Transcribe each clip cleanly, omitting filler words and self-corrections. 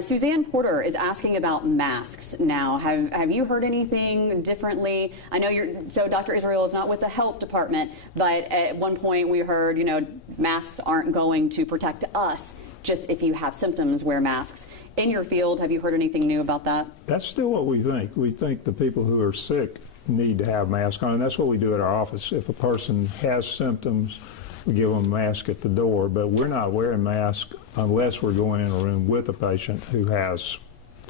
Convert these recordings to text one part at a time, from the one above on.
Suzanne Porter is asking about masks now. Have you heard anything differently? I know so Dr. Israel is not with the health department, but at one point we heard, masks aren't going to protect us. Just if you have symptoms, wear masks. In your field, have you heard anything new about that? That's still what we think. We think the people who are sick need to have masks on, and that's what we do at our office. If a person has symptoms, we give them a mask at the door, but we're not wearing masks unless we're going in a room with a patient who has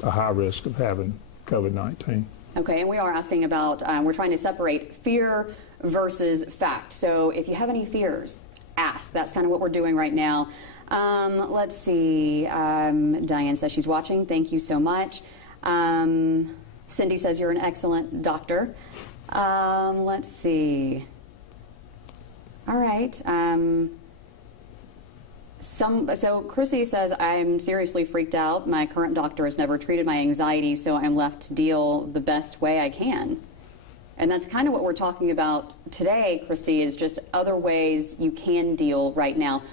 a high risk of having COVID-19. Okay, and we are asking about, we're trying to separate fear versus fact. So if you have any fears, ask. That's kind of what we're doing right now. Let's see. Diane says she's watching. Thank you so much. Cindy says you're an excellent doctor. Let's see. All right. So Chrissy says, I'm seriously freaked out. My current doctor has never treated my anxiety, so I'm left to deal the best way I can. And that's kind of what we're talking about today, Christy, is just other ways you can deal right now.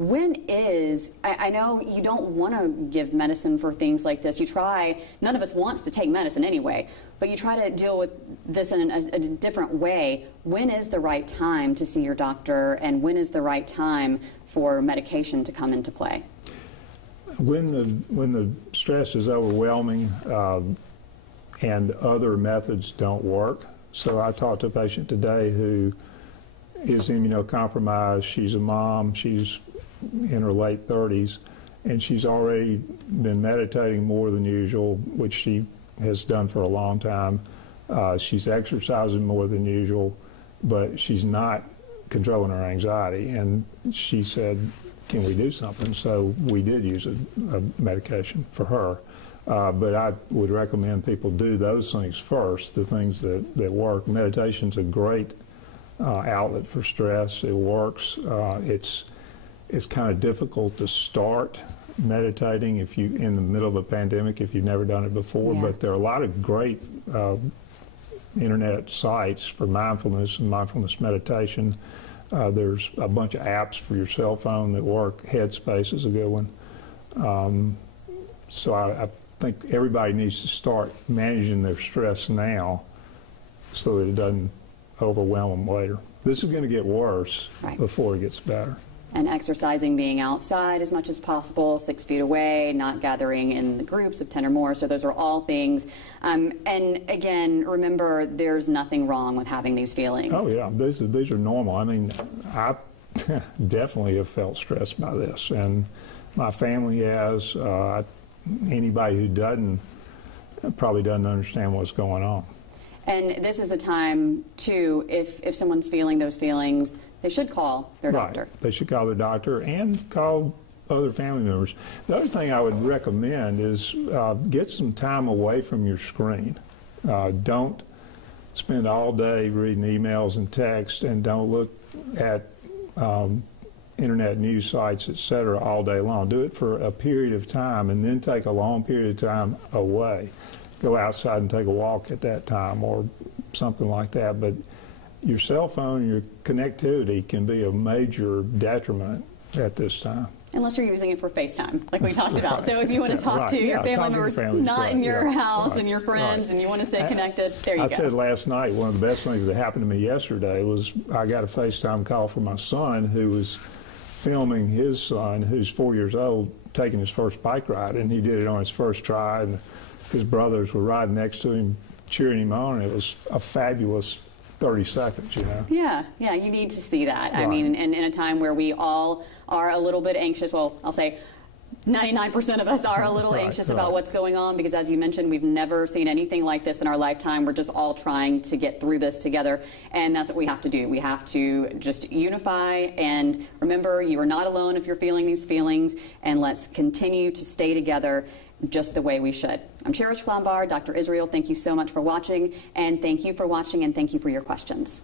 I know you don't want to give medicine for things like this. You try, none of us wants to take medicine anyway, but you try to deal with this in a different way. When is the right time to see your doctor, and when is the right time for medication to come into play? When the stress is overwhelming and other methods don't work. So I talked to a patient today who is immunocompromised. She's a mom. She's in her late 30s, and she's already been meditating more than usual, which she has done for a long time. She's exercising more than usual, but she's not controlling her anxiety. And she said, can we do something? So we did use a medication for her. But I would recommend people do those things first, the things that work. Meditation's a great outlet for stress. It works. It's kind of difficult to start meditating in the middle of a pandemic if you've never done it before, but there are a lot of great internet sites for mindfulness and mindfulness meditation. There's a bunch of apps for your cell phone that work. Headspace is a good one. So I think everybody needs to start managing their stress now so that it doesn't overwhelm them later. This is going to get worse before it gets better. And exercising, being outside as much as possible, 6 feet away, not gathering in the groups of 10 or more. So those are all things. And again, remember, there's nothing wrong with having these feelings. Oh, yeah. These are normal. I mean, I definitely have felt stressed by this. And my family has. Anybody who doesn't probably doesn't understand what's going on. And this is a time, too, if someone's feeling those feelings, they should call their doctor. They should call their doctor and call other family members. The other thing I would recommend is get some time away from your screen. Don't spend all day reading emails and text, and don't look at internet news sites, etc., all day long. Do it for a period of time, and then take a long period of time away. Go outside and take a walk at that time or something like that. But your cell phone, your connectivity can be a major detriment at this time. Unless you're using it for FaceTime, like we talked about. So if you want to talk to your family members not in your house and your friends and you want to stay connected, there you go. I said last night, one of the best things that happened to me yesterday was I got a FaceTime call from my son who was filming his son, who's 4 years old, taking his first bike ride, and he did it on his first try, and his brothers were riding next to him, cheering him on, and it was a fabulous 30 seconds, Yeah, you need to see that. Right. I mean, in a time where we all are a little bit anxious, well, I'll say 99% of us are a little anxious about what's going on, because as you mentioned, we've never seen anything like this in our lifetime. We're just all trying to get through this together, and that's what we have to do. We have to just unify and remember, you are not alone if you're feeling these feelings, and let's continue to stay together just the way we should. I'm Cherish Lombard. Dr. Israel, thank you so much for watching, and thank you for watching, and thank you for your questions.